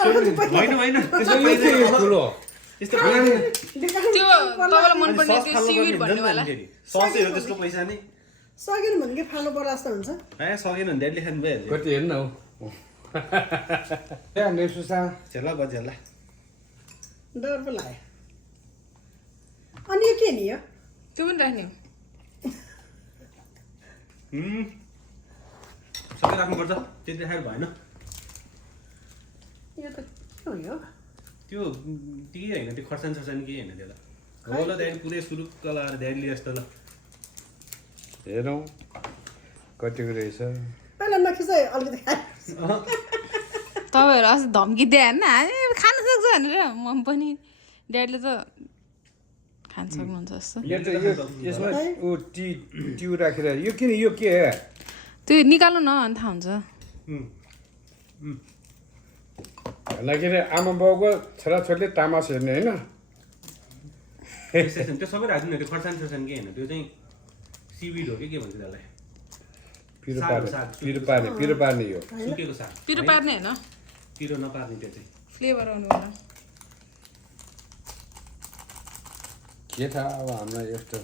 होइन ठुलो त्यस्तो त्यो तपाईँलाई मन पर्ने त्यो सिविड भन्नेवाला ससै हो त्यसको पैसा नि सकेन भने के फाल्नु पर्ला जस्तो हुन्छ सकेन भने ड्याडीले खानु भइहाल्छ कति हेर्न हौ त्यहाँ नेसुसा झेला बझेला डर पो लाग्यो अनि यो के नि यो त्यो पनि राख्ने हो सबै राख्नुपर्छ त्यति राखेर भएन यो त के हो यो त्यो के होइन त्यो खर्सानी सर्सानी केही होइन त्यो त हो ल ड्याडी पुरै सुरुक्क लगाएर ड्याडीले जस्तो ल हेरौँ कतिको रहेछ पहिला नखिच है अलिकति खाए तपाईँहरू अस्ति धम्की दिए होइन हामी खान सक्छ भनेर म पनि ड्याडीले त खान सक्नुहुन्छ जस्तो यो त यसमा ऊ ट्यु राखेर यो किन यो के त्यो निकाल्नु न अनि थाहा हुन्छ के अरे आमा बाउको छोराछोरीले तामास हेर्ने होइन त्यो सबै राख्नु त्यो खर्सानी सर्सानी केही होइन त्यो चाहिँ सिविड हो कि के भन्छ त्यसलाई पिरो पार्ने यो सुकेको साग पिरो पार्ने होइन पिरो नपार्ने त्यो चाहिँ फ्लेभर आउनुवाला के थाहा अब हामीलाई यस्तो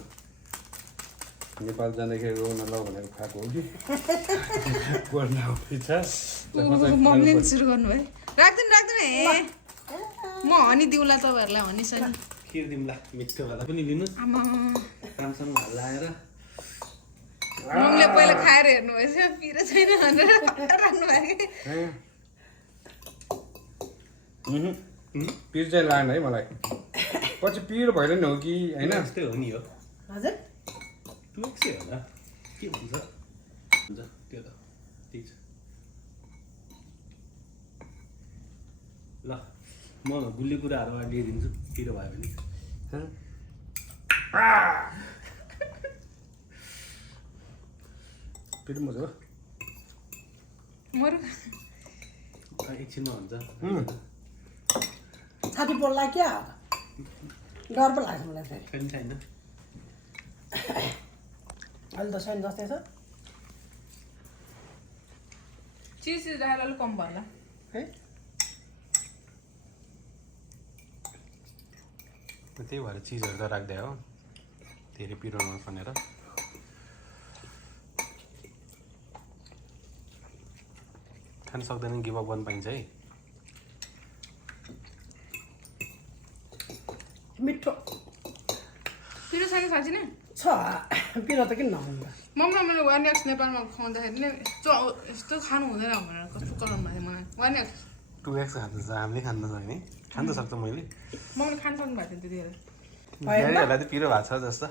नेपाल जाँदाखेरि रोन ल भनेर खाएको हो कि पढ्न आउँदैछ मम्मीले पनि सुरु गर्नु है राख्दैन ए म हनी दिउँला तपाईँहरूलाई हनी छ नि खिर दिउँला मिठो भएर पनि दिनुहोस् आमा राम्रोसँग हल्लाएर मम्मीले पहिला खाएर हेर्नु भएछ पिरो छैन भनेर राख्नु भयो कि पिरो चाहिँ लागेन है मलाई पछि पिरो भइरहने हो कि होइन त्यस्तै हो नि हो हजुर टुक्सै होला के भन्छ हुन्छ त्यो त ठिक छ ल म गुल्ली कुराहरू ल्याइदिन्छु पिरो भयो भने पिरो मजा हो मरु एकछिनमा हुन्छ छाती पोल्ला क्या डर पो लाग्छ मलाई फेरि छैन छैन अहिले त छैन जस्तै छ चिज राखेर अलिक कम भएला है त्यही भएर चिजहरू त राख्दै हो धेरै पिरो नखनेर खान सक्दैन गिभ अप गर्नु पाइन्छ है मिठो पिरो छैन साँच्ची नै छ पिरो त किन नहुन्छ मम्मी मैले वान एक्स नेपालमा खुवाउँदाखेरि नै यस्तो खानु हुँदैन भनेर कस्तो कराउनु भएको मलाई वान एक्स 2x खान्छ हामीले खान सक्ने खान त सक्छ मैले मम्मीले खान सक्नु भएको थियो त्यतिखेर ड्याडीहरूलाई त पिरो भएको छ जस्तो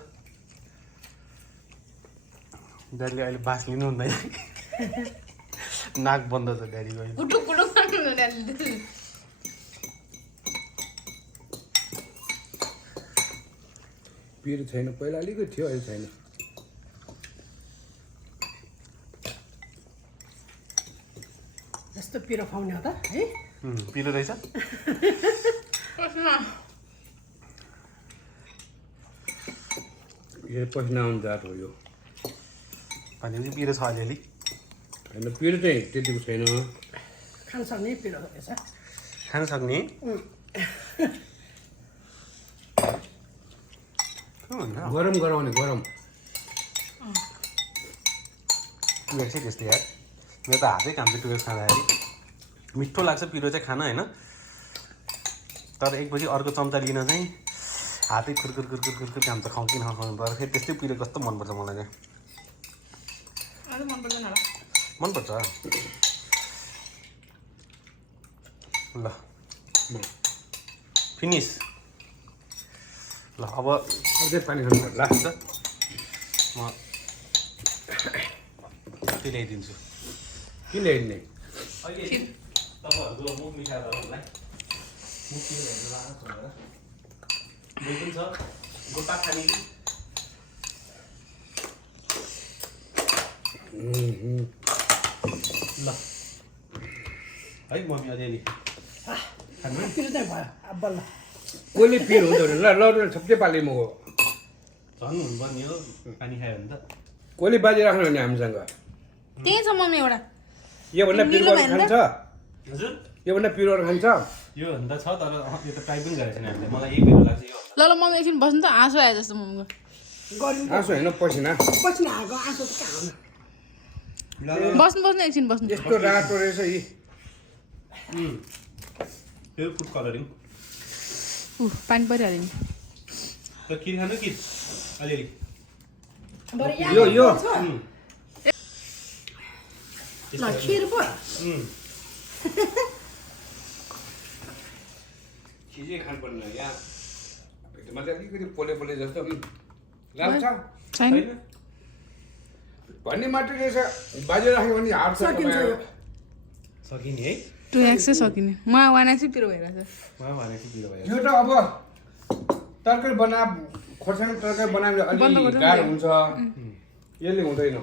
ड्याडीले अहिले बास लिनु हुँदैन नाक बन्द छ ड्याडीको कुटुक कुटुक गर्नु ड्याडीले पिरो छैन पहिला अलिकति थियो अहिले छैन यस्तो पिरो खुवाउने हो त है पिरो रहेछ यो पसिना आउने जात हो यो भनेपछि पिरो छ अलिअलि होइन पिरो चाहिँ त्यतिको छैन खान सक्ने पिरो रहेछ खान सक्ने गरम गराउने गरम 2x चाहिँ त्यस्तै यार मेरो त हातै काम छ 2x खाँदाखेरि मिठो लाग्छ पिरो चाहिँ खान होइन तर एकपछि अर्को चम्चा लिन चाहिँ हातै खुर्कुर खुर्कुर खुर्कुर काम त खाउँ कि नखाउनु पर्छ फेरि त्यस्तै पिरो कस्तो मनपर्छ मलाई चाहिँ मन पर्दैन होला मनपर्छ ल फिनिस ल अब अझै पानी खानु पर्ला हुन्छ म त्यो ल्याइदिन्छु के ल्याइदिने अहिले तपाईँहरूको मुख मिठाईहरूलाई मुख पिरोहरू लानुहोस् भनेर मुख पनि छ गोटा खाने कि ल है मम्मी अलिअलि खानु पिरो चाहिँ भयो अब बल्ल कसले पिर हुन्छ भने ल ल थप्दै पाले म झन् हुनुपर्ने हो पानी खायो भने त कसले बाजी राख्नु भने हामीसँग त्यही छ मम्मी एउटा योभन्दा पिरो गर्नु खान्छ हजुर योभन्दा पिरोहरू खान्छ योभन्दा छ तर यो त ट्राई पनि गरेको छैन हामीले मलाई यही पिरो लाग्छ यो ल मम्मी एकछिन बस्नु त आँसु आयो जस्तो मम्मीको गर्नु आँसु होइन पसिना पछि आएको आँसु त कहाँ हुनु बस्नु एकछिन बस्नु यस्तो रातो रहेछ यी यो फुड कलरिङ पानी परिहाल्यो नि त खिर खानु कि अलिअलि यो ल खिर पो खिचै खानुपर्ने यहाँ भेटमा चाहिँ अलिकति पोले जस्तो लाग्छ छैन भन्ने मात्रै रहेछ बाजे राख्यो भने हार्छ सकिन्छ यो सकिने है 2x चाहिँ सकिने म 1x चाहिँ पिरो भइरहेको छ उहाँ भनेको पिरो भयो यो त अब तरकारी खोर्सानी तरकारी बनाएर बन्द अलि गर्दा गाह्रो हुन्छ यसले हुँदैन